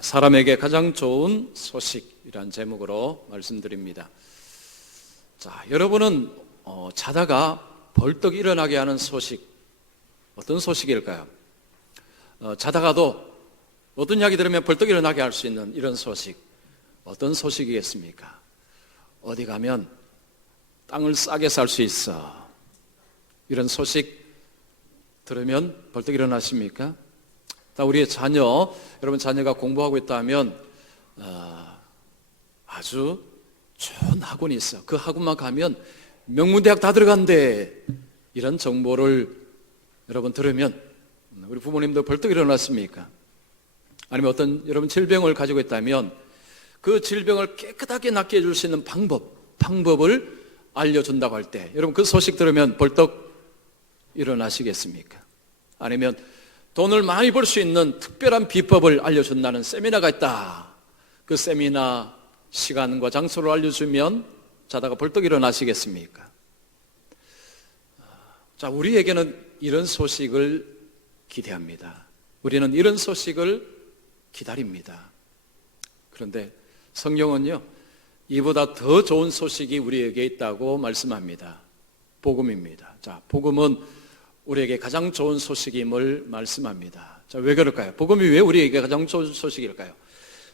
사람에게 가장 좋은 소식이란 제목으로 말씀드립니다. 자, 여러분은 자다가 벌떡 일어나게 하는 소식, 어떤 소식일까요? 자다가도 어떤 이야기 들으면 벌떡 일어나게 할 수 있는 이런 소식, 어떤 소식이겠습니까? 어디 가면 땅을 싸게 살 수 있어, 이런 소식 들으면 벌떡 일어나십니까? 우리의 자녀, 여러분 자녀가 공부하고 있다면 아주 좋은 학원이 있어, 그 학원만 가면 명문대학 다 들어간대, 이런 정보를 여러분 들으면 우리 부모님도 벌떡 일어났습니까? 아니면 어떤 여러분 질병을 가지고 있다면 그 질병을 깨끗하게 낫게 해줄 수 있는 방법을 알려준다고 할 때 여러분 그 소식 들으면 벌떡 일어나시겠습니까? 아니면 돈을 많이 벌 수 있는 특별한 비법을 알려준다는 세미나가 있다, 그 세미나 시간과 장소를 알려주면 자다가 벌떡 일어나시겠습니까? 자, 우리에게는 이런 소식을 기대합니다. 우리는 이런 소식을 기다립니다. 그런데 성경은요, 이보다 더 좋은 소식이 우리에게 있다고 말씀합니다. 복음입니다. 자, 복음은 우리에게 가장 좋은 소식임을 말씀합니다. 자, 왜 그럴까요? 복음이 왜 우리에게 가장 좋은 소식일까요?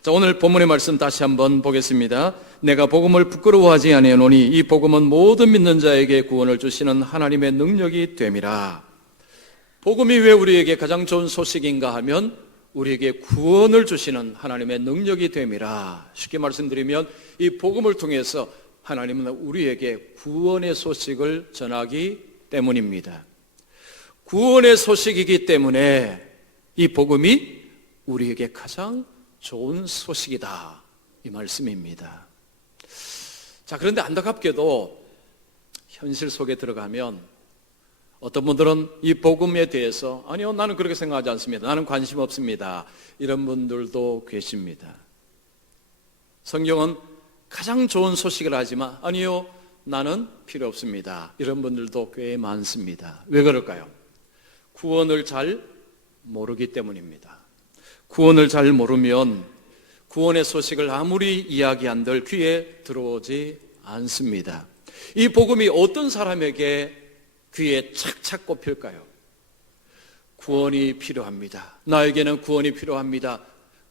자, 오늘 본문의 말씀 다시 한번 보겠습니다. 내가 복음을 부끄러워하지 아니하노니 이 복음은 모든 믿는 자에게 구원을 주시는 하나님의 능력이 됨이라. 복음이 왜 우리에게 가장 좋은 소식인가 하면 우리에게 구원을 주시는 하나님의 능력이 됨이라. 쉽게 말씀드리면 이 복음을 통해서 하나님은 우리에게 구원의 소식을 전하기 때문입니다. 구원의 소식이기 때문에 이 복음이 우리에게 가장 좋은 소식이다, 이 말씀입니다. 자, 그런데 안타깝게도 현실 속에 들어가면 어떤 분들은 이 복음에 대해서 아니요, 나는 그렇게 생각하지 않습니다, 나는 관심 없습니다, 이런 분들도 계십니다. 성경은 가장 좋은 소식을 하지만 아니요, 나는 필요 없습니다, 이런 분들도 꽤 많습니다. 왜 그럴까요? 구원을 잘 모르기 때문입니다. 구원을 잘 모르면 구원의 소식을 아무리 이야기한들 귀에 들어오지 않습니다. 이 복음이 어떤 사람에게 귀에 착착 꼽힐까요? 구원이 필요합니다, 나에게는 구원이 필요합니다,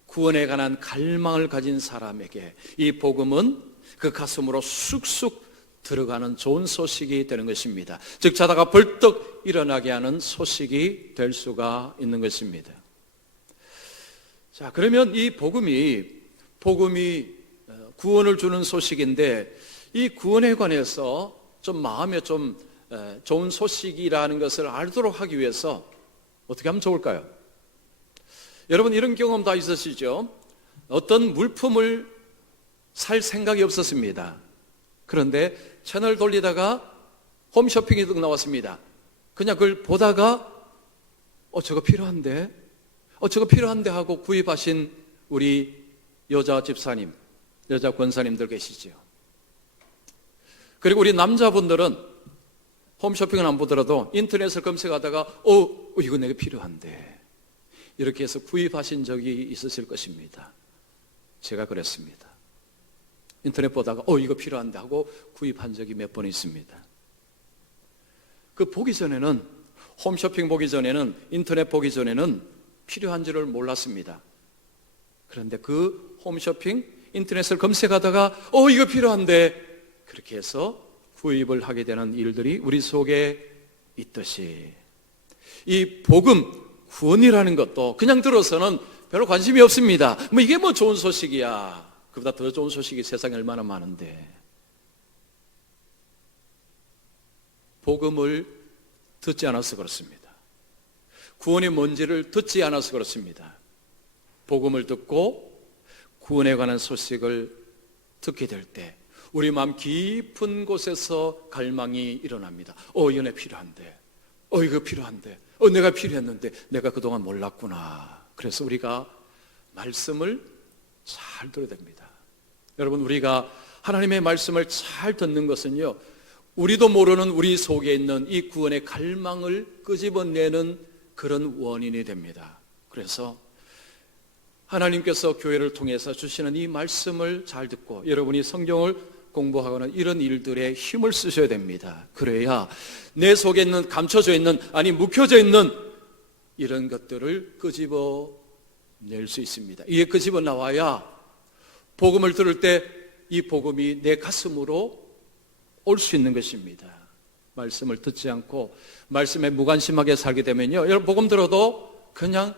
구원에 관한 갈망을 가진 사람에게 이 복음은 그 가슴으로 쑥쑥 들어가는 좋은 소식이 되는 것입니다. 즉 자다가 벌떡 일어나게 하는 소식이 될 수가 있는 것입니다. 자, 그러면 이 복음이 구원을 주는 소식인데 이 구원에 관해서 좀 마음에 좀 좋은 소식이라는 것을 알도록 하기 위해서 어떻게 하면 좋을까요? 여러분 이런 경험 다 있으시죠? 어떤 물품을 살 생각이 없었습니다. 그런데 채널 돌리다가 홈쇼핑이 득 나왔습니다. 그냥 그걸 보다가 저거 필요한데 하고 구입하신 우리 여자 집사님, 여자 권사님들 계시죠. 그리고 우리 남자분들은 홈쇼핑은 안 보더라도 인터넷을 검색하다가 이거 내가 필요한데, 이렇게 해서 구입하신 적이 있으실 것입니다. 제가 그랬습니다. 인터넷 보다가 이거 필요한데 하고 구입한 적이 몇 번 있습니다. 그 보기 전에는, 홈쇼핑 보기 전에는, 인터넷 보기 전에는 필요한지를 몰랐습니다. 그런데 그 홈쇼핑, 인터넷을 검색하다가 이거 필요한데, 그렇게 해서 구입을 하게 되는 일들이 우리 속에 있듯이 이 복음, 구원이라는 것도 그냥 들어서는 별로 관심이 없습니다. 이게 뭐 좋은 소식이야, 그보다 더 좋은 소식이 세상에 얼마나 많은데. 복음을 듣지 않아서 그렇습니다. 구원이 뭔지를 듣지 않아서 그렇습니다. 복음을 듣고 구원에 관한 소식을 듣게 될 때 우리 마음 깊은 곳에서 갈망이 일어납니다. 이거 내 필요한데, 이거 필요한데, 내가 필요했는데 내가 그동안 몰랐구나. 그래서 우리가 말씀을 잘 들어야 됩니다. 여러분, 우리가 하나님의 말씀을 잘 듣는 것은요, 우리도 모르는 우리 속에 있는 이 구원의 갈망을 끄집어내는 그런 원인이 됩니다. 그래서 하나님께서 교회를 통해서 주시는 이 말씀을 잘 듣고 여러분이 성경을 공부하거나 이런 일들에 힘을 쓰셔야 됩니다. 그래야 내 속에 있는 감춰져 있는, 아니 묵혀져 있는 이런 것들을 끄집어낼 수 있습니다. 이게 끄집어 나와야 복음을 들을 때 이 복음이 내 가슴으로 올 수 있는 것입니다. 말씀을 듣지 않고 말씀에 무관심하게 살게 되면요, 여러분 복음 들어도 그냥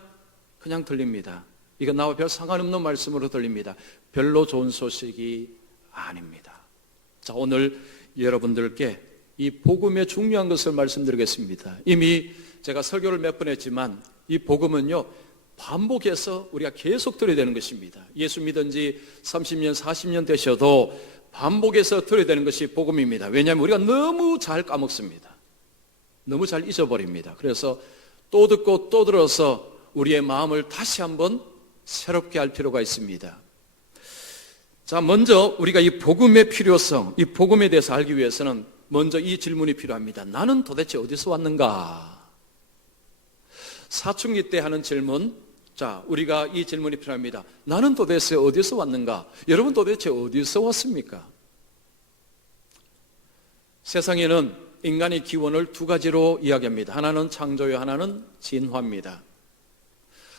들립니다. 이거 나와 별 상관없는 말씀으로 들립니다. 별로 좋은 소식이 아닙니다. 자, 오늘 여러분들께 이 복음의 중요한 것을 말씀드리겠습니다. 이미 제가 설교를 몇 번 했지만 이 복음은요, 반복해서 우리가 계속 들어야 되는 것입니다. 예수 믿은 지 30년, 40년 되셔도 반복해서 들어야 되는 것이 복음입니다. 왜냐하면 우리가 너무 잘 까먹습니다. 너무 잘 잊어버립니다. 그래서 또 듣고 또 들어서 우리의 마음을 다시 한번 새롭게 할 필요가 있습니다. 자, 먼저 우리가 이 복음의 필요성, 이 복음에 대해서 알기 위해서는 먼저 이 질문이 필요합니다. 나는 도대체 어디서 왔는가? 사춘기 때 하는 질문, 자, 우리가 이 질문이 필요합니다. 나는 도대체 어디서 왔는가? 여러분 도대체 어디서 왔습니까? 세상에는 인간의 기원을 두 가지로 이야기합니다. 하나는 창조요, 하나는 진화입니다.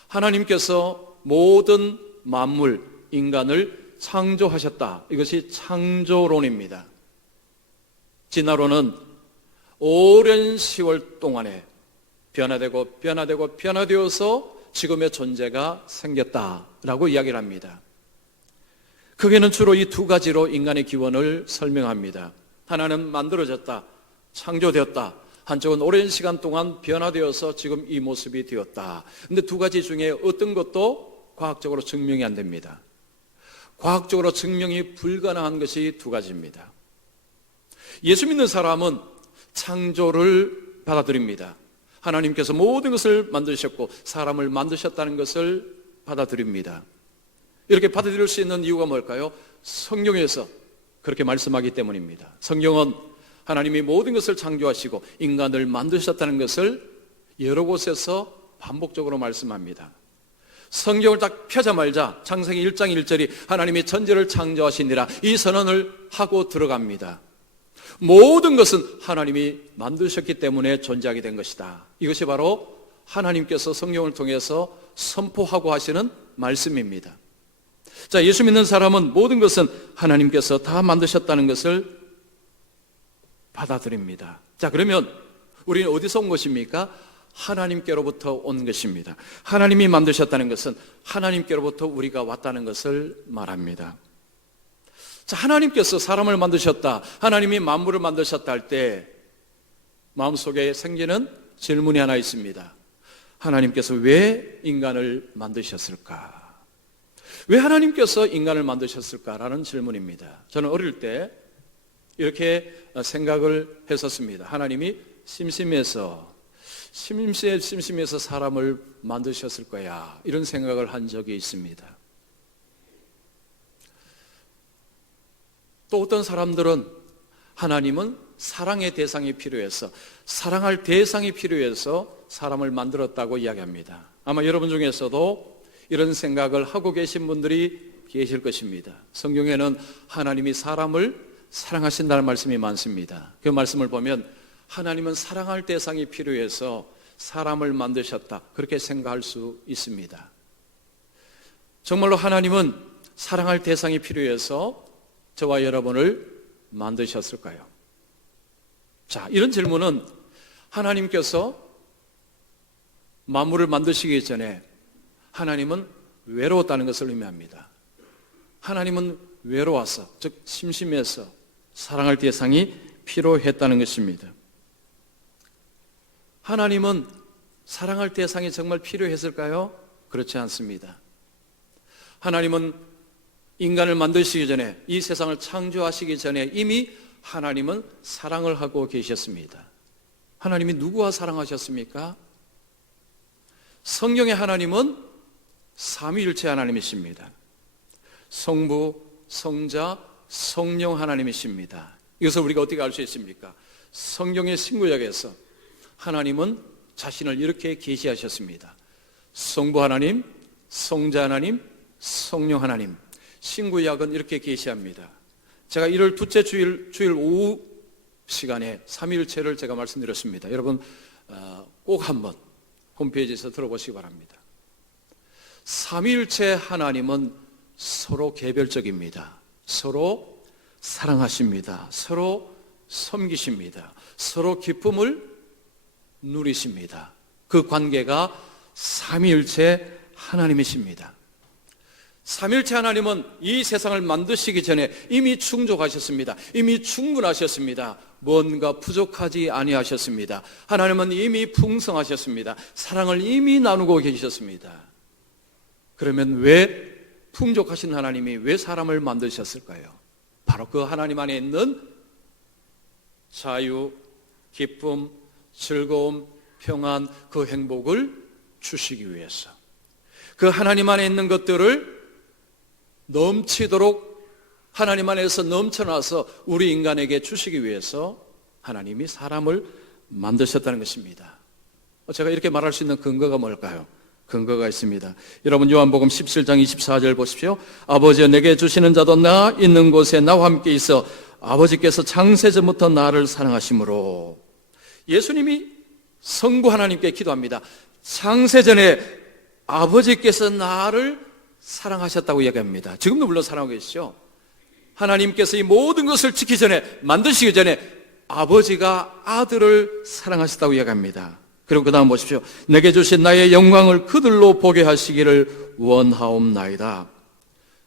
하나님께서 모든 만물, 인간을 창조하셨다. 이것이 창조론입니다. 진화론은 오랜 세월 동안에 변화되어서 지금의 존재가 생겼다라고 이야기를 합니다. 크게는 주로 이 두 가지로 인간의 기원을 설명합니다. 하나는 만들어졌다, 창조되었다. 한쪽은 오랜 시간 동안 변화되어서 지금 이 모습이 되었다. 그런데 두 가지 중에 어떤 것도 과학적으로 증명이 안 됩니다. 과학적으로 증명이 불가능한 것이 두 가지입니다. 예수 믿는 사람은 창조를 받아들입니다. 하나님께서 모든 것을 만드셨고 사람을 만드셨다는 것을 받아들입니다. 이렇게 받아들일 수 있는 이유가 뭘까요? 성경에서 그렇게 말씀하기 때문입니다. 성경은 하나님이 모든 것을 창조하시고 인간을 만드셨다는 것을 여러 곳에서 반복적으로 말씀합니다. 성경을 딱 펴자마자 창세기 1장 1절이 하나님이 천지를 창조하시니라 이 선언을 하고 들어갑니다. 모든 것은 하나님이 만드셨기 때문에 존재하게 된 것이다. 이것이 바로 하나님께서 성경을 통해서 선포하고 하시는 말씀입니다. 자, 예수 믿는 사람은 모든 것은 하나님께서 다 만드셨다는 것을 받아들입니다. 자, 그러면 우리는 어디서 온 것입니까? 하나님께로부터 온 것입니다. 하나님이 만드셨다는 것은 하나님께로부터 우리가 왔다는 것을 말합니다. 자, 하나님께서 사람을 만드셨다, 하나님이 만물을 만드셨다 할 때 마음속에 생기는 질문이 하나 있습니다. 하나님께서 왜 인간을 만드셨을까? 왜 하나님께서 인간을 만드셨을까라는 질문입니다. 저는 어릴 때 이렇게 생각을 했었습니다. 하나님이 심심해서 사람을 만드셨을 거야, 이런 생각을 한 적이 있습니다. 또 어떤 사람들은 하나님은 사랑의 대상이 필요해서, 사랑할 대상이 필요해서 사람을 만들었다고 이야기합니다. 아마 여러분 중에서도 이런 생각을 하고 계신 분들이 계실 것입니다. 성경에는 하나님이 사람을 사랑하신다는 말씀이 많습니다. 그 말씀을 보면 하나님은 사랑할 대상이 필요해서 사람을 만드셨다, 그렇게 생각할 수 있습니다. 정말로 하나님은 사랑할 대상이 필요해서 저와 여러분을 만드셨을까요? 자, 이런 질문은 하나님께서 만물을 만드시기 전에 하나님은 외로웠다는 것을 의미합니다. 하나님은 외로워서, 즉 심심해서 사랑할 대상이 필요했다는 것입니다. 하나님은 사랑할 대상이 정말 필요했을까요? 그렇지 않습니다. 하나님은 인간을 만드시기 전에, 이 세상을 창조하시기 전에 이미 하나님은 사랑을 하고 계셨습니다. 하나님이 누구와 사랑하셨습니까? 성경의 하나님은 삼위일체 하나님이십니다. 성부, 성자, 성령 하나님이십니다. 이것을 우리가 어떻게 알 수 있습니까? 성경의 신구약에서 하나님은 자신을 이렇게 계시하셨습니다. 성부 하나님, 성자 하나님, 성령 하나님. 신구약은 이렇게 계시합니다. 제가 1월 둘째 주일 오후 시간에 삼위일체를 제가 말씀드렸습니다. 여러분 꼭 한번 홈페이지에서 들어보시기 바랍니다. 삼위일체 하나님은 서로 개별적입니다. 서로 사랑하십니다. 서로 섬기십니다. 서로 기쁨을 누리십니다. 그 관계가 삼위일체 하나님이십니다. 삼위일체 하나님은 이 세상을 만드시기 전에 이미 충족하셨습니다. 이미 충분하셨습니다. 뭔가 부족하지 아니하셨습니다. 하나님은 이미 풍성하셨습니다. 사랑을 이미 나누고 계셨습니다. 그러면 왜 풍족하신 하나님이 왜 사람을 만드셨을까요? 바로 그 하나님 안에 있는 자유, 기쁨, 즐거움, 평안, 그 행복을 주시기 위해서, 그 하나님 안에 있는 것들을 넘치도록 하나님 안에서 넘쳐나서 우리 인간에게 주시기 위해서 하나님이 사람을 만드셨다는 것입니다. 제가 이렇게 말할 수 있는 근거가 뭘까요? 근거가 있습니다. 여러분 요한복음 17장 24절 보십시오. 아버지여 내게 주시는 자도 나 있는 곳에 나와 함께 있어 아버지께서 창세전부터 나를 사랑하심으로. 예수님이 성부 하나님께 기도합니다. 창세전에 아버지께서 나를 사랑하셨다고 이야기합니다. 지금도 물론 사랑하고 계시죠. 하나님께서 이 모든 것을 지키기 전에, 만드시기 전에 아버지가 아들을 사랑하셨다고 이야기합니다. 그리고 그 다음 보십시오. 내게 주신 나의 영광을 그들로 보게 하시기를 원하옵나이다.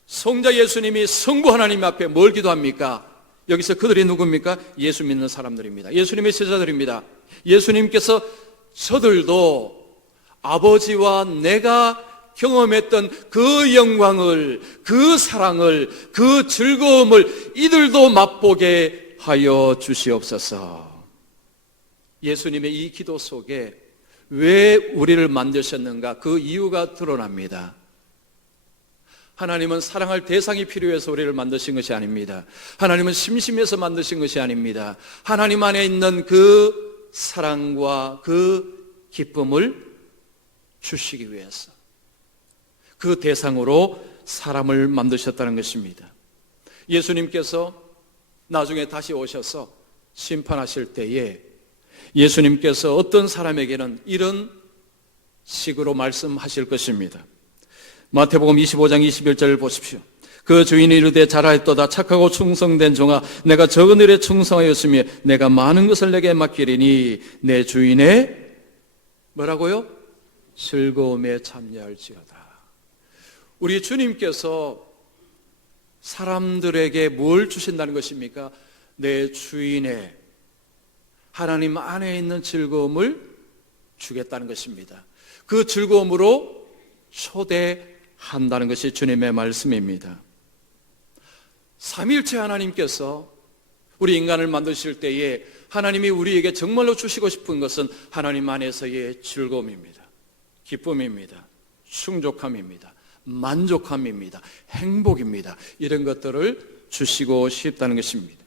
성자 예수님이 성부 하나님 앞에 뭘 기도합니까? 여기서 그들이 누굽니까? 예수 믿는 사람들입니다. 예수님의 제자들입니다. 예수님께서 저들도 아버지와 내가 경험했던 그 영광을, 그 사랑을, 그 즐거움을 이들도 맛보게 하여 주시옵소서. 예수님의 이 기도 속에 왜 우리를 만드셨는가? 그 이유가 드러납니다. 하나님은 사랑할 대상이 필요해서 우리를 만드신 것이 아닙니다. 하나님은 심심해서 만드신 것이 아닙니다. 하나님 안에 있는 그 사랑과 그 기쁨을 주시기 위해서 그 대상으로 사람을 만드셨다는 것입니다. 예수님께서 나중에 다시 오셔서 심판하실 때에 예수님께서 어떤 사람에게는 이런 식으로 말씀하실 것입니다. 마태복음 25장 21절을 보십시오. 그 주인이 이르되 잘하였도다 착하고 충성된 종아 내가 적은 일에 충성하였으며 내가 많은 것을 내게 맡기리니 내 주인의 뭐라고요? 즐거움에 참여할지어다. 우리 주님께서 사람들에게 뭘 주신다는 것입니까? 내 주인의 하나님 안에 있는 즐거움을 주겠다는 것입니다. 그 즐거움으로 초대한다는 것이 주님의 말씀입니다. 삼위일체 하나님께서 우리 인간을 만드실 때에 하나님이 우리에게 정말로 주시고 싶은 것은 하나님 안에서의 즐거움입니다. 기쁨입니다. 충족함입니다. 만족함입니다. 행복입니다. 이런 것들을 주시고 싶다는 것입니다.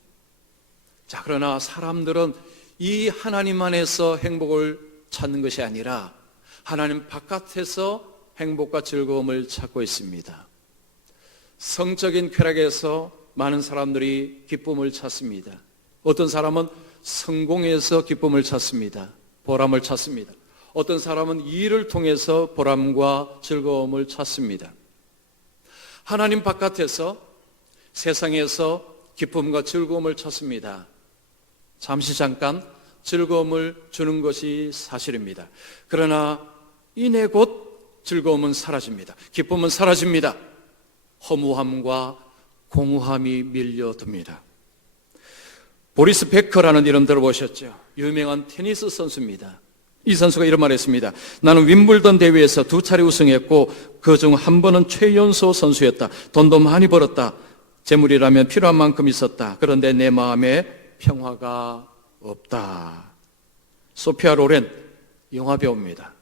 자, 그러나 사람들은 이 하나님 안에서 행복을 찾는 것이 아니라 하나님 바깥에서 행복과 즐거움을 찾고 있습니다. 성적인 쾌락에서 많은 사람들이 기쁨을 찾습니다. 어떤 사람은 성공에서 기쁨을 찾습니다. 보람을 찾습니다. 어떤 사람은 일을 통해서 보람과 즐거움을 찾습니다. 하나님 바깥에서 세상에서 기쁨과 즐거움을 찾습니다. 잠깐 즐거움을 주는 것이 사실입니다. 그러나 이내 곧 즐거움은 사라집니다. 기쁨은 사라집니다. 허무함과 공허함이 밀려듭니다. 보리스 베커라는 이름 들어보셨죠? 유명한 테니스 선수입니다. 이 선수가 이런 말을 했습니다. 나는 윈블던 대회에서 2차례 우승했고 그중 한 번은 최연소 선수였다. 돈도 많이 벌었다. 재물이라면 필요한 만큼 있었다. 그런데 내 마음에 평화가 없다. 소피아 로렌 영화 배우입니다.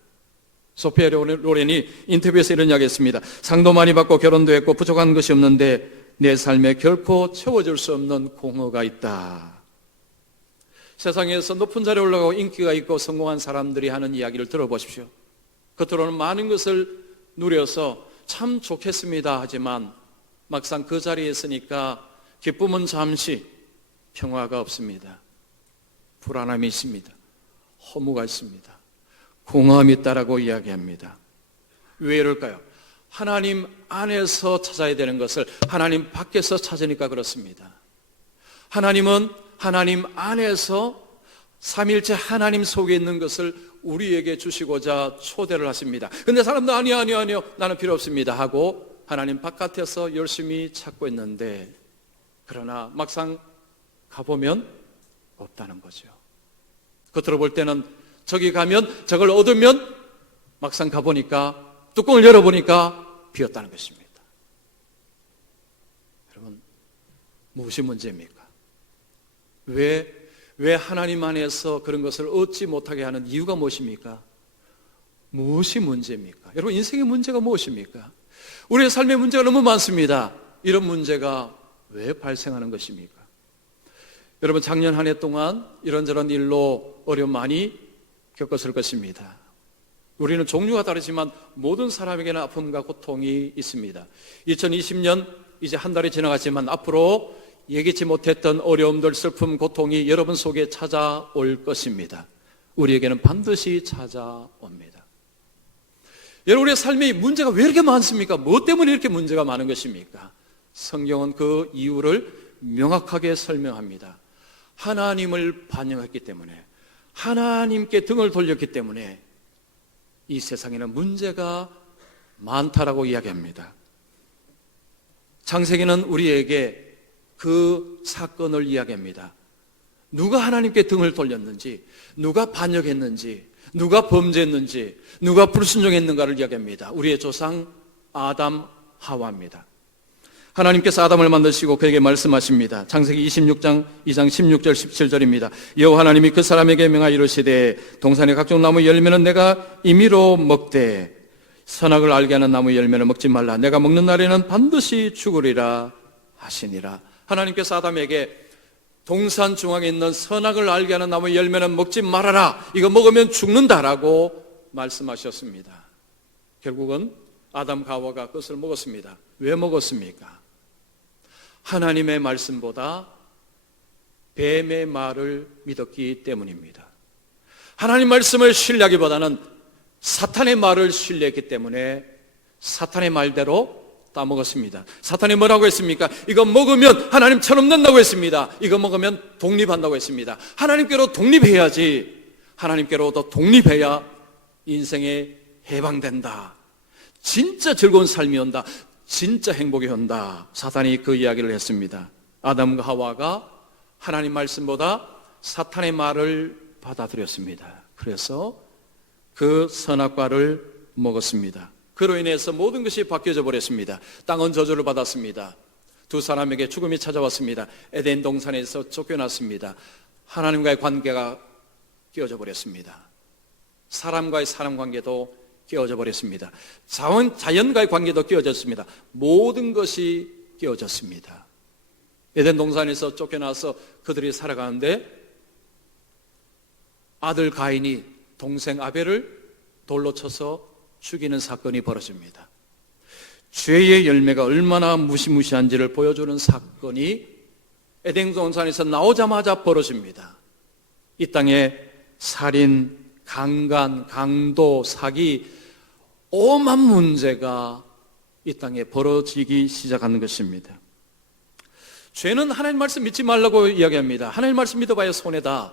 소피아 로렌이 인터뷰에서 이런 이야기 했습니다. 상도 많이 받고 결혼도 했고 부족한 것이 없는데 내 삶에 결코 채워줄 수 없는 공허가 있다. 세상에서 높은 자리에 올라가고 인기가 있고 성공한 사람들이 하는 이야기를 들어보십시오. 겉으로는 많은 것을 누려서 참 좋겠습니다 하지만 막상 그 자리에 있으니까 기쁨은 잠시, 평화가 없습니다. 불안함이 있습니다. 허무가 있습니다. 공허함이 있다라고 이야기합니다. 왜 이럴까요? 하나님 안에서 찾아야 되는 것을 하나님 밖에서 찾으니까 그렇습니다. 하나님은 하나님 안에서 삼일체 하나님 속에 있는 것을 우리에게 주시고자 초대를 하십니다. 근데 사람도 아니요 나는 필요 없습니다 하고 하나님 바깥에서 열심히 찾고 있는데, 그러나 막상 가보면 없다는 거죠. 겉으로 볼 때는 저기 가면 저걸 얻으면, 막상 가보니까 뚜껑을 열어보니까 비었다는 것입니다. 여러분, 무엇이 문제입니까? 왜 하나님 안에서 그런 것을 얻지 못하게 하는 이유가 무엇입니까? 무엇이 문제입니까? 여러분, 인생의 문제가 무엇입니까? 우리의 삶의 문제가 너무 많습니다. 이런 문제가 왜 발생하는 것입니까? 여러분, 작년 한 해 동안 이런저런 일로 어려움 많이 겪었을 것입니다. 우리는 종류가 다르지만 모든 사람에게는 아픔과 고통이 있습니다. 2020년 이제 한 달이 지나갔지만 앞으로 예기치 못했던 어려움들, 슬픔, 고통이 여러분 속에 찾아올 것입니다. 우리에게는 반드시 찾아옵니다. 여러분, 우리의 삶의 문제가 왜 이렇게 많습니까? 뭐 때문에 이렇게 문제가 많은 것입니까? 성경은 그 이유를 명확하게 설명합니다. 하나님을 반영했기 때문에, 하나님께 등을 돌렸기 때문에 이 세상에는 문제가 많다라고 이야기합니다. 창세기는 우리에게 그 사건을 이야기합니다. 누가 하나님께 등을 돌렸는지, 누가 반역했는지, 누가 범죄했는지, 누가 불순종했는가를 이야기합니다. 우리의 조상 아담, 하와입니다. 하나님께서 아담을 만드시고 그에게 말씀하십니다. 창세기 26장 2장 16절 17절입니다. 여호와 하나님이 그 사람에게 명하여 이르시되 동산의 각종 나무 열매는 내가 임의로 먹되 선악을 알게 하는 나무 열매는 먹지 말라. 내가 먹는 날에는 반드시 죽으리라 하시니라. 하나님께서 아담에게 동산 중앙에 있는 선악을 알게 하는 나무 열매는 먹지 말아라. 이거 먹으면 죽는다라고 말씀하셨습니다. 결국은 아담과 하와가 그것을 먹었습니다. 왜 먹었습니까? 하나님의 말씀보다 뱀의 말을 믿었기 때문입니다. 하나님 말씀을 신뢰하기보다는 사탄의 말을 신뢰했기 때문에 사탄의 말대로 따먹었습니다. 사탄이 뭐라고 했습니까? 이거 먹으면 하나님처럼 된다고 했습니다. 이거 먹으면 독립한다고 했습니다. 하나님께로 독립해야지, 하나님께로도 독립해야 인생에 해방된다, 진짜 즐거운 삶이 온다, 진짜 행복이 온다. 사탄이 그 이야기를 했습니다. 아담과 하와가 하나님 말씀보다 사탄의 말을 받아들였습니다. 그래서 그 선악과를 먹었습니다. 그로 인해서 모든 것이 바뀌어져 버렸습니다. 땅은 저주를 받았습니다. 두 사람에게 죽음이 찾아왔습니다. 에덴 동산에서 쫓겨났습니다. 하나님과의 관계가 깨어져 버렸습니다. 사람과의 사람 관계도 깨어져 버렸습니다. 자연과의 관계도 깨어졌습니다. 모든 것이 깨어졌습니다. 에덴 동산에서 쫓겨나서 그들이 살아가는데 아들 가인이 동생 아벨을 돌로 쳐서 죽이는 사건이 벌어집니다. 죄의 열매가 얼마나 무시무시한지를 보여주는 사건이 에덴 동산에서 나오자마자 벌어집니다. 이 땅에 살인, 강간, 강도, 사기, 오만 문제가 이 땅에 벌어지기 시작하는 것입니다. 죄는 하나님 말씀 믿지 말라고 이야기합니다. 하나님 말씀 믿어봐야 손해다.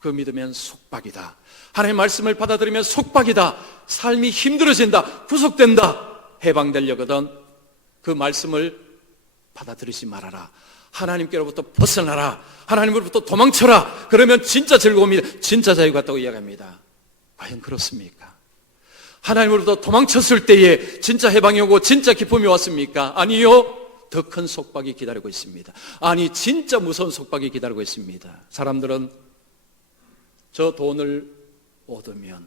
그 믿으면 속박이다. 하나님 말씀을 받아들이면 속박이다. 삶이 힘들어진다. 구속된다. 해방되려거든 그 말씀을 받아들이지 말아라. 하나님께로부터 벗어나라. 하나님으로부터 도망쳐라. 그러면 진짜 즐거움이다. 진짜 자유가 있다고 이야기합니다. 과연 그렇습니까? 하나님으로부터 도망쳤을 때에 진짜 해방이 오고 진짜 기쁨이 왔습니까? 아니요. 더 큰 속박이 기다리고 있습니다. 아니, 진짜 무서운 속박이 기다리고 있습니다. 사람들은 저 돈을 얻으면,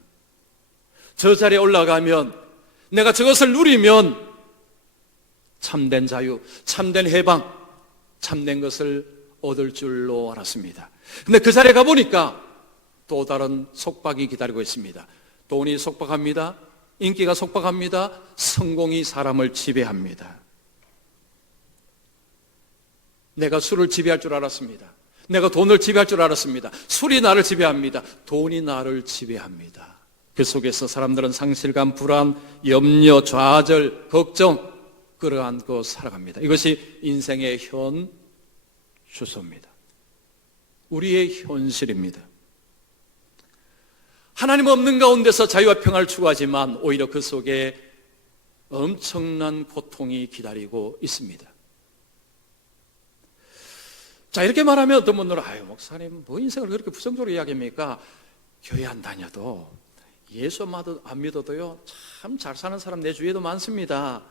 저 자리에 올라가면, 내가 저것을 누리면 참된 자유, 참된 해방, 참된 것을 얻을 줄로 알았습니다. 근데 그 자리에 가보니까 또 다른 속박이 기다리고 있습니다. 돈이 속박합니다. 인기가 속박합니다. 성공이 사람을 지배합니다. 내가 술을 지배할 줄 알았습니다. 내가 돈을 지배할 줄 알았습니다. 술이 나를 지배합니다. 돈이 나를 지배합니다. 그 속에서 사람들은 상실감, 불안, 염려, 좌절, 걱정 끌어안고 살아갑니다. 이것이 인생의 현 주소입니다. 우리의 현실입니다. 하나님 없는 가운데서 자유와 평화를 추구하지만 오히려 그 속에 엄청난 고통이 기다리고 있습니다. 자, 이렇게 말하면 어떤 분들은 아유 목사님 뭐 인생을 그렇게 부정적으로 이야기합니까? 교회 안 다녀도 예수 안 믿어도요 참 잘 사는 사람 내 주위에도 많습니다.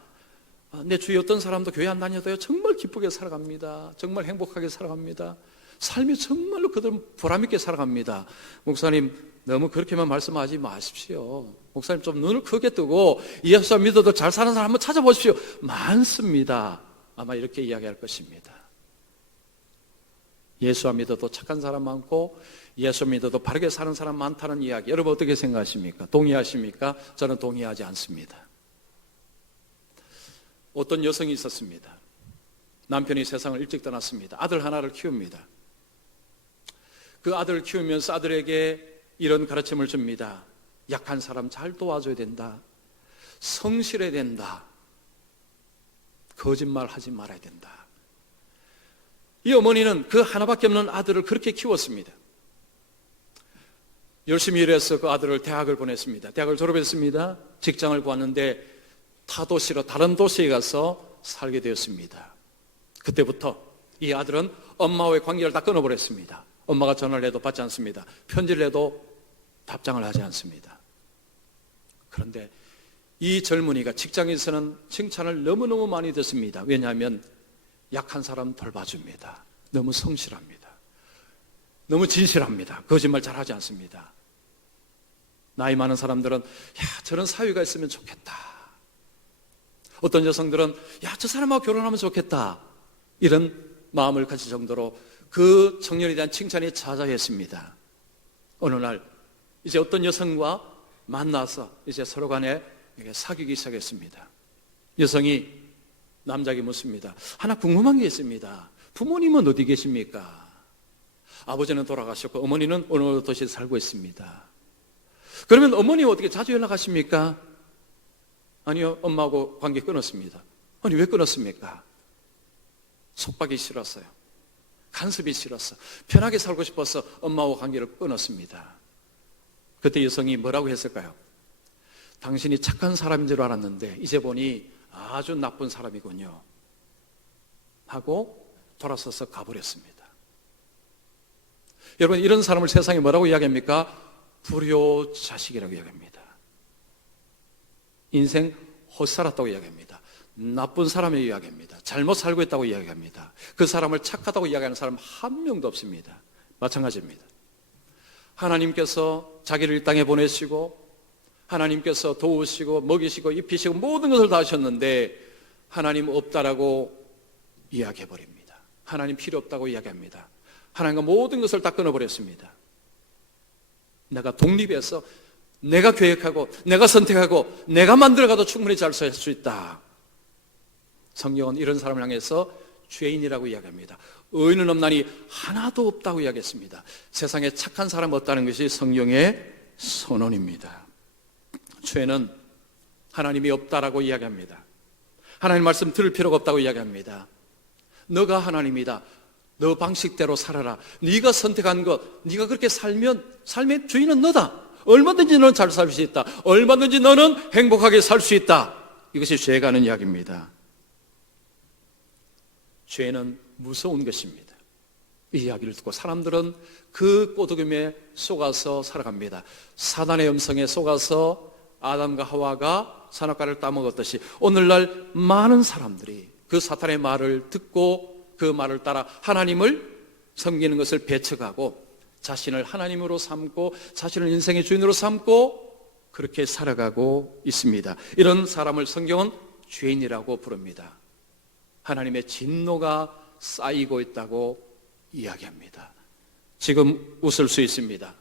내 주위 어떤 사람도 교회 안 다녀도요 정말 기쁘게 살아갑니다. 정말 행복하게 살아갑니다. 삶이 정말로 그들은 보람있게 살아갑니다. 목사님 너무 그렇게만 말씀하지 마십시오. 목사님 좀 눈을 크게 뜨고 예수 안 믿어도 잘 사는 사람 한번 찾아보십시오. 많습니다. 아마 이렇게 이야기할 것입니다. 예수 안 믿어도 착한 사람 많고 예수 믿어도 바르게 사는 사람 많다는 이야기, 여러분 어떻게 생각하십니까? 동의하십니까? 저는 동의하지 않습니다. 어떤 여성이 있었습니다. 남편이 세상을 일찍 떠났습니다. 아들 하나를 키웁니다. 그 아들을 키우면서 아들에게 이런 가르침을 줍니다. 약한 사람 잘 도와줘야 된다. 성실해야 된다. 거짓말 하지 말아야 된다. 이 어머니는 그 하나밖에 없는 아들을 그렇게 키웠습니다. 열심히 일해서 그 아들을 대학을 보냈습니다. 대학을 졸업했습니다. 직장을 구하는데 타도시로 다른 도시에 가서 살게 되었습니다. 그때부터 이 아들은 엄마와의 관계를 다 끊어버렸습니다. 엄마가 전화를 해도 받지 않습니다. 편지를 해도 답장을 하지 않습니다. 그런데 이 젊은이가 직장에서는 칭찬을 너무너무 많이 듣습니다. 왜냐하면 약한 사람 돌봐줍니다. 너무 성실합니다. 너무 진실합니다. 거짓말 잘하지 않습니다. 나이 많은 사람들은 야 저런 사위가 있으면 좋겠다. 어떤 여성들은 야 저 사람하고 결혼하면 좋겠다. 이런 마음을 가질 정도로 그 청년에 대한 칭찬이 자자했습니다. 어느 날 이제 어떤 여성과 만나서 이제 서로 간에 사귀기 시작했습니다. 여성이 남자에게 묻습니다. 하나 궁금한 게 있습니다. 부모님은 어디 계십니까? 아버지는 돌아가셨고 어머니는 어느 도시에 살고 있습니다. 그러면 어머니 어떻게 자주 연락하십니까? 아니요, 엄마하고 관계 끊었습니다. 아니 왜 끊었습니까? 속박이 싫었어요. 간섭이 싫었어. 편하게 살고 싶어서 엄마와 관계를 끊었습니다. 그때 여성이 뭐라고 했을까요? 당신이 착한 사람인 줄 알았는데 이제 보니 아주 나쁜 사람이군요 하고 돌아서서 가버렸습니다. 여러분 이런 사람을 세상에 뭐라고 이야기합니까? 불효자식이라고 이야기합니다. 인생 헛살았다고 이야기합니다. 나쁜 사람을 이야기합니다. 잘못 살고 있다고 이야기합니다. 그 사람을 착하다고 이야기하는 사람 한 명도 없습니다. 마찬가지입니다. 하나님께서 자기를 이 땅에 보내시고 하나님께서 도우시고 먹이시고 입히시고 모든 것을 다 하셨는데 하나님 없다라고 이야기해버립니다. 하나님 필요 없다고 이야기합니다. 하나님과 모든 것을 다 끊어버렸습니다. 내가 독립해서 내가 계획하고 내가 선택하고 내가 만들어가도 충분히 잘 살 수 있다. 성경은 이런 사람을 향해서 죄인이라고 이야기합니다. 의인은 없나니 하나도 없다고 이야기했습니다. 세상에 착한 사람 없다는 것이 성경의 선언입니다. 죄는 하나님이 없다라고 이야기합니다. 하나님 말씀 들을 필요가 없다고 이야기합니다. 너가 하나님이다. 너 방식대로 살아라. 네가 선택한 것, 네가 그렇게 살면 삶의 주인은 너다. 얼마든지 너는 잘 살 수 있다. 얼마든지 너는 행복하게 살 수 있다. 이것이 죄가 하는 이야기입니다. 죄는 무서운 것입니다. 이 이야기를 듣고 사람들은 그 꼬드김에 속아서 살아갑니다. 사단의 음성에 속아서 아담과 하와가 선악과를 따먹었듯이 오늘날 많은 사람들이 그 사탄의 말을 듣고 그 말을 따라 하나님을 섬기는 것을 배척하고 자신을 하나님으로 삼고 자신을 인생의 주인으로 삼고 그렇게 살아가고 있습니다. 이런 사람을 성경은 죄인이라고 부릅니다. 하나님의 진노가 쌓이고 있다고 이야기합니다. 지금 웃을 수 있습니다.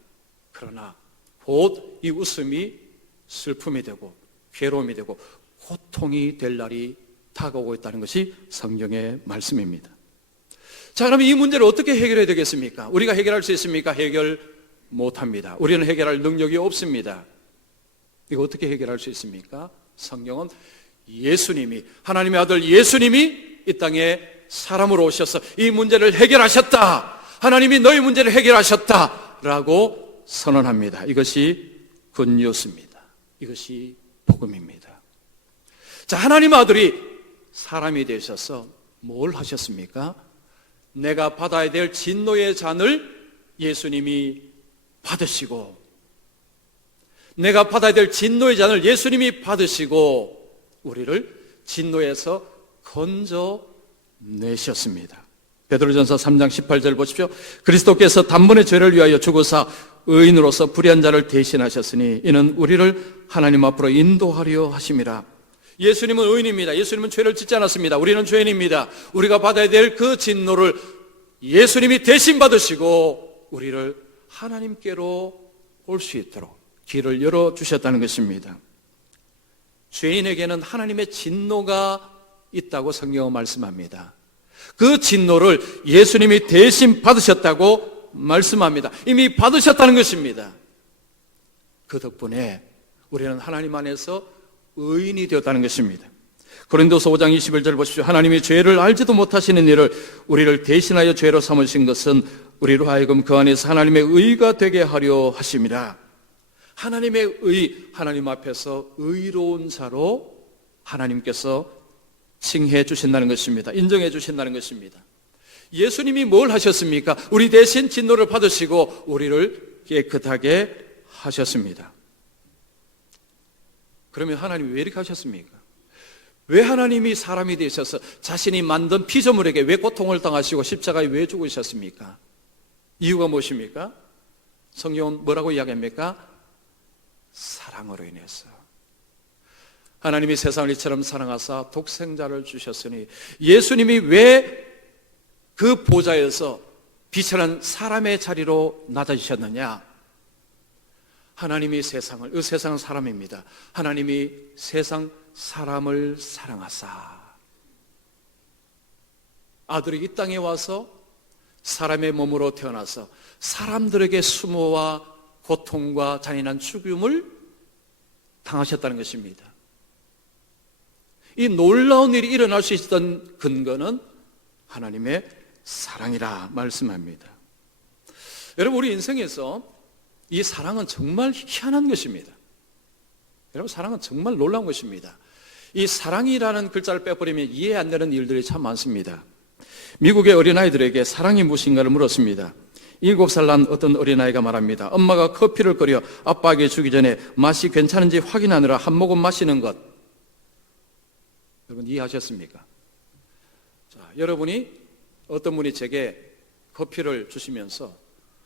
그러나 곧 이 웃음이 슬픔이 되고 괴로움이 되고 고통이 될 날이 다가오고 있다는 것이 성경의 말씀입니다. 자, 그럼 이 문제를 어떻게 해결해야 되겠습니까? 우리가 해결할 수 있습니까? 해결 못합니다. 우리는 해결할 능력이 없습니다. 이거 어떻게 해결할 수 있습니까? 성경은 예수님이, 하나님의 아들 예수님이 이 땅에 사람으로 오셔서 이 문제를 해결하셨다, 하나님이 너희 문제를 해결하셨다 라고 선언합니다. 이것이 굿뉴스입니다. 이것이 복음입니다. 자, 하나님의 아들이 사람이 되셔서 뭘 하셨습니까? 내가 받아야 될 진노의 잔을 예수님이 받으시고, 내가 받아야 될 진노의 잔을 예수님이 받으시고 우리를 진노에서 건져내셨습니다. 베드로전서 3장 18절 보십시오. 그리스도께서 단번에 죄를 위하여 죽으사 의인으로서 불의한 자를 대신하셨으니 이는 우리를 하나님 앞으로 인도하려 하심이라. 예수님은 의인입니다. 예수님은 죄를 짓지 않았습니다. 우리는 죄인입니다. 우리가 받아야 될 그 진노를 예수님이 대신 받으시고 우리를 하나님께로 올 수 있도록 길을 열어주셨다는 것입니다. 죄인에게는 하나님의 진노가 있다고 성경은 말씀합니다. 그 진노를 예수님이 대신 받으셨다고 말씀합니다. 이미 받으셨다는 것입니다. 그 덕분에 우리는 하나님 안에서 의인이 되었다는 것입니다. 고린도서 5장 21절 보십시오. 하나님이 죄를 알지도 못하시는 이를 우리를 대신하여 죄로 삼으신 것은 우리로 하여금 그 안에서 하나님의 의가 되게 하려 하심이라. 하나님의 의, 하나님 앞에서 의로운 자로 하나님께서 칭해 주신다는 것입니다. 인정해 주신다는 것입니다. 예수님이 뭘 하셨습니까? 우리 대신 진노를 받으시고 우리를 깨끗하게 하셨습니다. 그러면 하나님이 왜 이렇게 하셨습니까? 왜 하나님이 사람이 되셔서 자신이 만든 피조물에게 왜 고통을 당하시고 십자가에 왜 죽으셨습니까? 이유가 무엇입니까? 성경은 뭐라고 이야기합니까? 사랑으로 인해서. 하나님이 세상을 이처럼 사랑하사 독생자를 주셨으니, 예수님이 왜 그 보좌에서 비천한 사람의 자리로 낮아지셨느냐? 하나님이 세상을, 그 세상은 사람입니다. 하나님이 세상 사람을 사랑하사 아들이 이 땅에 와서 사람의 몸으로 태어나서 사람들에게 수모와 고통과 잔인한 죽음을 당하셨다는 것입니다. 이 놀라운 일이 일어날 수 있었던 근거는 하나님의 사랑이라 말씀합니다. 여러분, 우리 인생에서 이 사랑은 정말 희한한 것입니다. 여러분, 사랑은 정말 놀라운 것입니다. 이 사랑이라는 글자를 빼버리면 이해 안 되는 일들이 참 많습니다. 미국의 어린아이들에게 사랑이 무엇인가를 물었습니다. 7살 난 어떤 어린아이가 말합니다. 엄마가 커피를 끓여 아빠에게 주기 전에 맛이 괜찮은지 확인하느라 한 모금 마시는 것. 여러분, 이해하셨습니까? 자, 여러분이 어떤 분이 제게 커피를 주시면서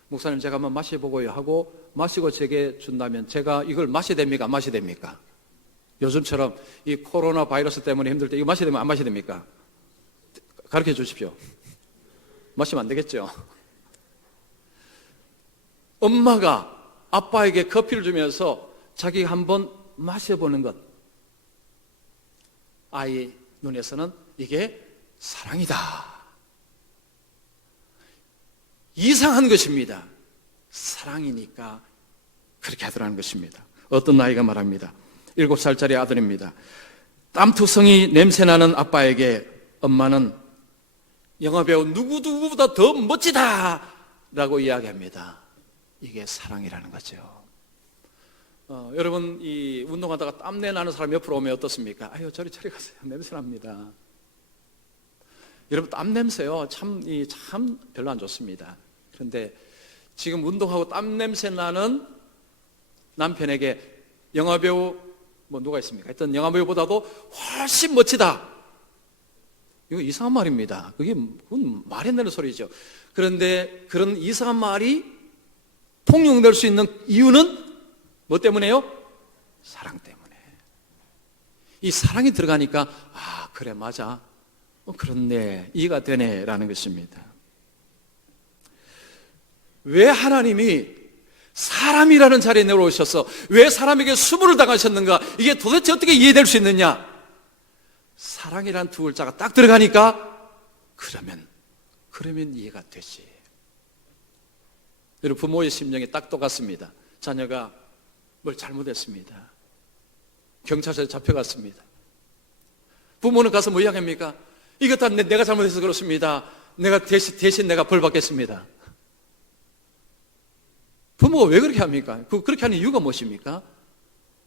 목사님 제가 한번 마셔보고요 하고 마시고 제게 준다면 제가 이걸 마셔야 됩니까? 안 마셔야 됩니까? 요즘처럼 이 코로나 바이러스 때문에 힘들 때 이거 마셔야 됩니까? 안 마셔야 됩니까? 가르쳐 주십시오. 마시면 안 되겠죠? 엄마가 아빠에게 커피를 주면서 자기가 한번 마셔보는 것, 아이 눈에서는 이게 사랑이다. 이상한 것입니다. 사랑이니까 그렇게 하더라는 것입니다. 어떤 아이가 말합니다. 7살짜리 아들입니다. 땀투성이 냄새나는 아빠에게 엄마는 영화배우 누구보다 더 멋지다 라고 이야기합니다. 이게 사랑이라는 거죠. 여러분, 이 운동하다가 땀내 나는 사람 옆으로 오면 어떻습니까? 아유, 저리 가세요. 냄새 납니다. 여러분, 땀 냄새요, 참 별로 안 좋습니다. 그런데 지금 운동하고 땀 냄새 나는 남편에게 영화배우, 누가 있습니까? 하여튼 영화배우보다도 훨씬 멋지다. 이거 이상한 말입니다. 그건 말이 안 되는 소리죠. 그런데 그런 이상한 말이 통용될 수 있는 이유는 뭐 때문에요? 사랑 때문에. 이 사랑이 들어가니까 그래, 맞아, 그렇네, 이해가 되네 라는 것입니다. 왜 하나님이 사람이라는 자리에 내려오셔서 왜 사람에게 수모를 당하셨는가? 이게 도대체 어떻게 이해될 수 있느냐? 사랑이란 두 글자가 딱 들어가니까 그러면 이해가 되지. 여러분, 부모의 심정이 딱 똑같습니다. 자녀가 뭘 잘못했습니다. 경찰서에 잡혀갔습니다. 부모는 가서 뭐 이야기합니까? 이것 다 내가 잘못해서 그렇습니다. 내가 대신 내가 벌 받겠습니다. 부모가 왜 그렇게 합니까? 그렇게 하는 이유가 무엇입니까?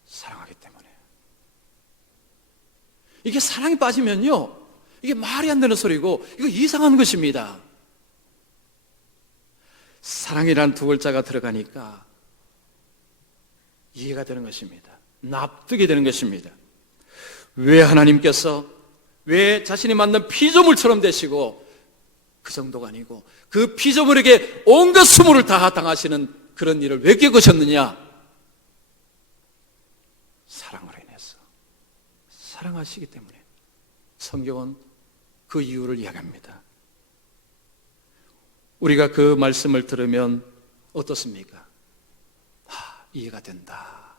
사랑하기 때문에. 이게 사랑이 빠지면요, 이게 말이 안 되는 소리고 이거 이상한 것입니다. 사랑이란 두 글자가 들어가니까 이해가 되는 것입니다. 납득이 되는 것입니다. 왜 하나님께서 왜 자신이 만든 피조물처럼 되시고 그 정도가 아니고 그 피조물에게 온갖 수모를 다 당하시는 그런 일을 왜 겪으셨느냐? 사랑으로 인해서. 사랑하시기 때문에. 성경은 그 이유를 이야기합니다. 우리가 그 말씀을 들으면 어떻습니까? 이해가 된다.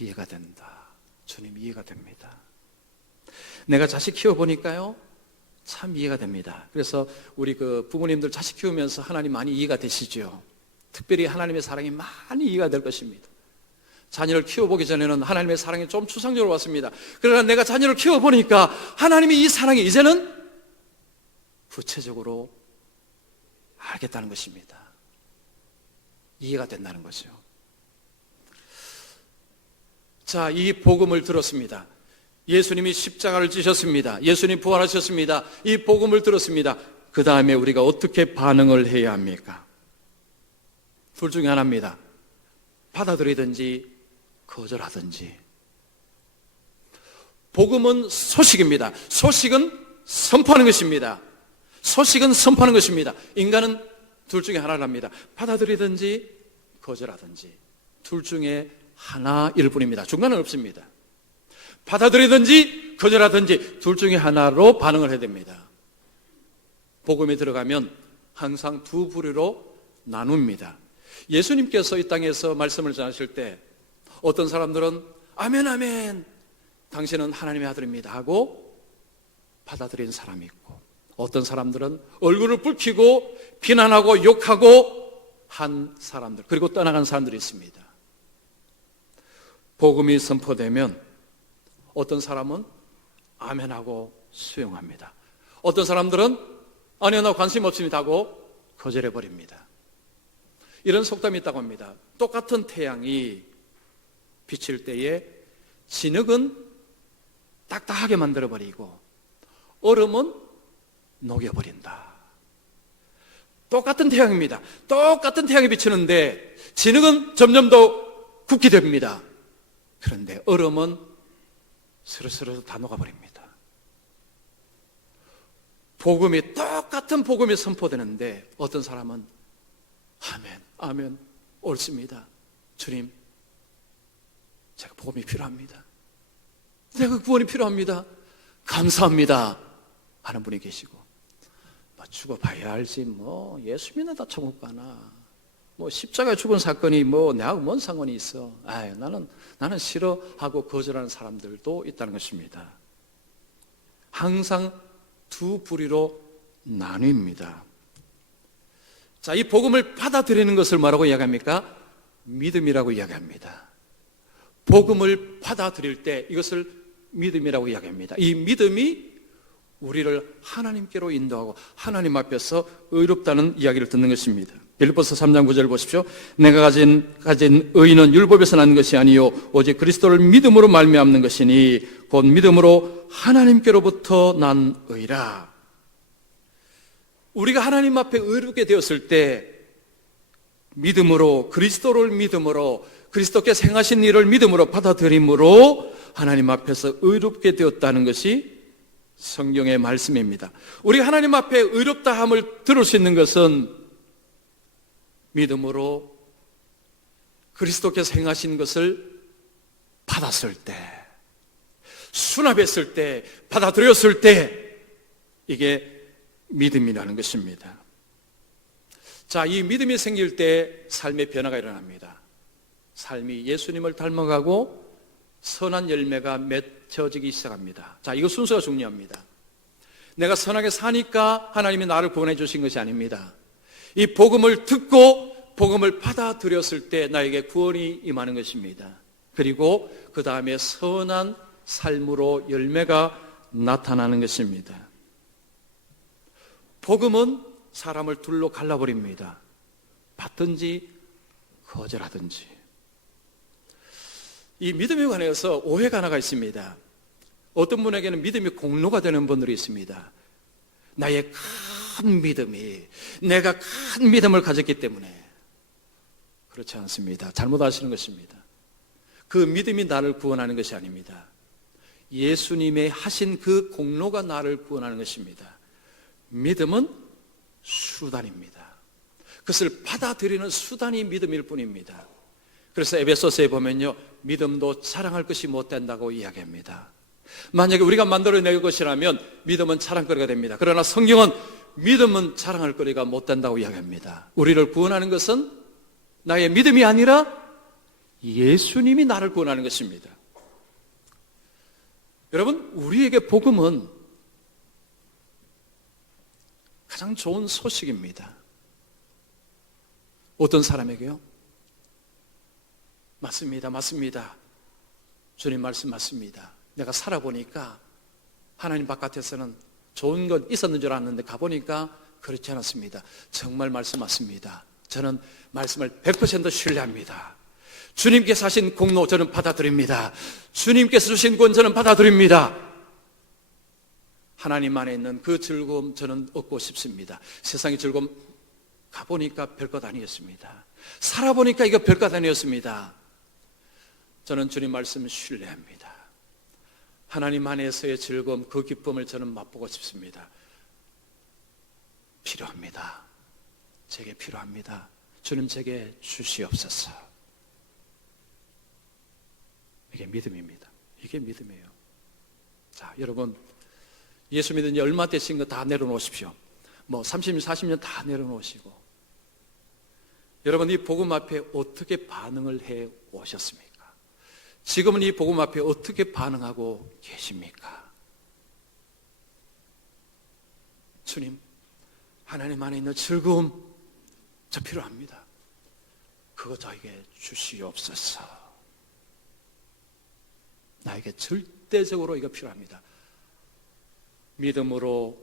이해가 된다. 주님, 이해가 됩니다. 내가 자식 키워보니까요, 참 이해가 됩니다. 그래서 우리 그 부모님들 자식 키우면서 하나님 많이 이해가 되시죠? 특별히 하나님의 사랑이 많이 이해가 될 것입니다. 자녀를 키워보기 전에는 하나님의 사랑이 좀 추상적으로 왔습니다. 그러나 내가 자녀를 키워보니까 하나님의 이 사랑이 이제는 구체적으로 알겠다는 것입니다. 이해가 된다는 거죠. 자, 이 복음을 들었습니다. 예수님이 십자가를 지셨습니다. 예수님 부활하셨습니다. 이 복음을 들었습니다. 그 다음에 우리가 어떻게 반응을 해야 합니까? 둘 중에 하나입니다. 받아들이든지 거절하든지. 복음은 소식입니다. 소식은 선포하는 것입니다. 소식은 선포하는 것입니다. 인간은 둘 중에 하나를 합니다. 받아들이든지 거절하든지. 둘 중에 하나일 뿐입니다. 중간은 없습니다. 받아들이든지 거절하든지 둘 중에 하나로 반응을 해야 됩니다. 복음에 들어가면 항상 두 부류로 나눕니다. 예수님께서 이 땅에서 말씀을 전하실 때 어떤 사람들은 아멘 아멘 당신은 하나님의 아들입니다 하고 받아들인 사람이 있고, 어떤 사람들은 얼굴을 붉히고 비난하고 욕하고 한 사람들, 그리고 떠나간 사람들이 있습니다. 복음이 선포되면 어떤 사람은 아멘하고 수용합니다. 어떤 사람들은 아니요, 나 관심 없습니다 하고 거절해버립니다. 이런 속담이 있다고 합니다. 똑같은 태양이 비칠 때에 진흙은 딱딱하게 만들어버리고 얼음은 녹여버린다. 똑같은 태양입니다. 똑같은 태양이 비치는데 진흙은 점점 더 굳게 됩니다. 그런데 얼음은 스르스르 다 녹아버립니다. 똑같은 복음이 선포되는데 어떤 사람은 아멘, 아멘, 옳습니다. 주님, 제가 복음이 필요합니다. 내가 구원이 필요합니다. 감사합니다. 하는 분이 계시고, 죽어봐야 알지, 예수 믿는다 천국 가나, 십자가에 죽은 사건이 내하고 뭔 상관이 있어. 나는 싫어하고 거절하는 사람들도 있다는 것입니다. 항상 두 부류로 나뉩니다. 자, 이 복음을 받아들이는 것을 뭐라고 이야기합니까? 믿음이라고 이야기합니다. 복음을 받아들일 때 이것을 믿음이라고 이야기합니다. 이 믿음이 우리를 하나님께로 인도하고 하나님 앞에서 의롭다는 이야기를 듣는 것입니다. 빌립보서 3장 9절 보십시오. 내가 가진 의는 율법에서 난 것이 아니요 오직 그리스도를 믿음으로 말미암는 것이니 곧 믿음으로 하나님께로부터 난 의라. 우리가 하나님 앞에 의롭게 되었을 때 믿음으로, 그리스도를 믿음으로, 그리스도께서 행하신 일을 믿음으로 받아들임으로 하나님 앞에서 의롭게 되었다는 것이 성경의 말씀입니다. 우리가 하나님 앞에 의롭다함을 들을 수 있는 것은 믿음으로 그리스도께서 행하신 것을 받았을 때, 수납했을 때, 받아들였을 때, 이게 믿음이라는 것입니다. 자, 이 믿음이 생길 때 삶의 변화가 일어납니다. 삶이 예수님을 닮아가고 선한 열매가 맺혀지기 시작합니다. 자, 이거 순서가 중요합니다. 내가 선하게 사니까 하나님이 나를 구원해 주신 것이 아닙니다. 이 복음을 듣고 복음을 받아들였을 때 나에게 구원이 임하는 것입니다. 그리고 그 다음에 선한 삶으로 열매가 나타나는 것입니다. 복음은 사람을 둘로 갈라버립니다. 받든지 거절하든지. 이 믿음에 관해서 오해가 하나가 있습니다. 어떤 분에게는 믿음이 공로가 되는 분들이 있습니다. 나의 큰 믿음이, 내가 큰 믿음을 가졌기 때문에. 그렇지 않습니다. 잘못 아시는 것입니다. 그 믿음이 나를 구원하는 것이 아닙니다. 예수님의 하신 그 공로가 나를 구원하는 것입니다. 믿음은 수단입니다. 그것을 받아들이는 수단이 믿음일 뿐입니다. 그래서 에베소서에 보면요, 믿음도 자랑할 것이 못 된다고 이야기합니다. 만약에 우리가 만들어낼 것이라면 믿음은 자랑거리가 됩니다. 그러나 성경은 믿음은 자랑할 거리가 못 된다고 이야기합니다. 우리를 구원하는 것은 나의 믿음이 아니라 예수님이 나를 구원하는 것입니다. 여러분, 우리에게 복음은 가장 좋은 소식입니다. 어떤 사람에게요? 맞습니다. 맞습니다. 주님 말씀 맞습니다. 내가 살아보니까 하나님 바깥에서는 좋은 건 있었는 줄 알았는데 가보니까 그렇지 않았습니다. 정말 말씀 맞습니다. 저는 말씀을 100% 신뢰합니다. 주님께서 하신 공로 저는 받아들입니다. 주님께서 주신 권 저는 받아들입니다. 하나님 안에 있는 그 즐거움 저는 얻고 싶습니다. 세상의 즐거움 가보니까 별것 아니었습니다. 살아보니까 이거 별것 아니었습니다. 저는 주님 말씀 신뢰합니다. 하나님 안에서의 즐거움, 그 기쁨을 저는 맛보고 싶습니다. 필요합니다. 제게 필요합니다. 주님 제게 주시옵소서. 이게 믿음입니다. 이게 믿음이에요. 자, 여러분, 예수 믿은 지 얼마 되신 거 다 내려놓으십시오. 30년, 40년 다 내려놓으시고. 여러분, 이 복음 앞에 어떻게 반응을 해 오셨습니까? 지금은 이 복음 앞에 어떻게 반응하고 계십니까? 주님, 하나님 안에 있는 즐거움 저 필요합니다. 그거 저에게 주시옵소서. 나에게 절대적으로 이거 필요합니다. 믿음으로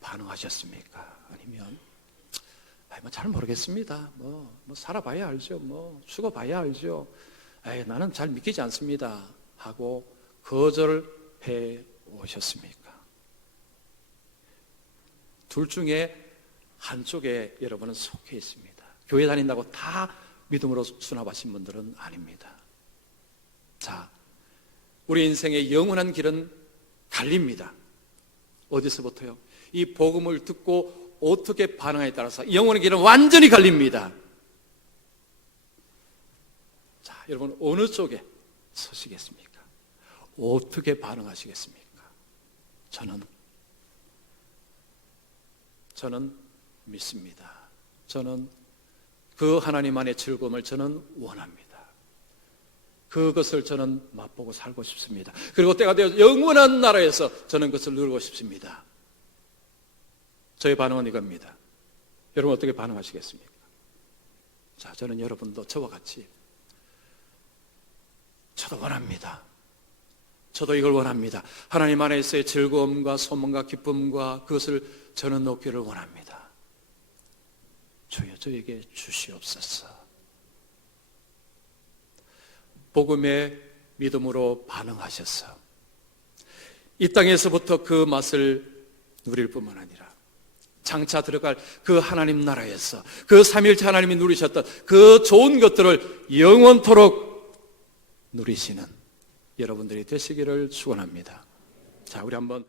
반응하셨습니까? 아니면 잘 모르겠습니다. 살아봐야 알죠. 죽어봐야 알죠. 나는 잘 믿기지 않습니다. 하고 거절해 오셨습니까? 둘 중에 한쪽에 여러분은 속해 있습니다. 교회 다닌다고 다 믿음으로 수납하신 분들은 아닙니다. 자, 우리 인생의 영원한 길은 갈립니다. 어디서부터요? 이 복음을 듣고 어떻게 반응하에 따라서 영원의 길은 완전히 갈립니다. 자, 여러분 어느 쪽에 서시겠습니까? 어떻게 반응하시겠습니까? 저는 믿습니다. 저는 그 하나님 안의 즐거움을 저는 원합니다. 그것을 저는 맛보고 살고 싶습니다. 그리고 때가 되어 영원한 나라에서 저는 그것을 누리고 싶습니다. 저의 반응은 이겁니다. 여러분 어떻게 반응하시겠습니까? 자, 저는 여러분도 저와 같이 저도 원합니다. 저도 이걸 원합니다. 하나님 안에서의 즐거움과 소망과 기쁨과 그것을 저는 얻기를 원합니다. 주여 저에게 주시옵소서. 복음의 믿음으로 반응하셔서 이 땅에서부터 그 맛을 누릴 뿐만 아니라 장차 들어갈 그 하나님 나라에서 그 삼위일체 하나님이 누리셨던 그 좋은 것들을 영원토록 누리시는 여러분들이 되시기를 축원합니다. 자, 우리 한번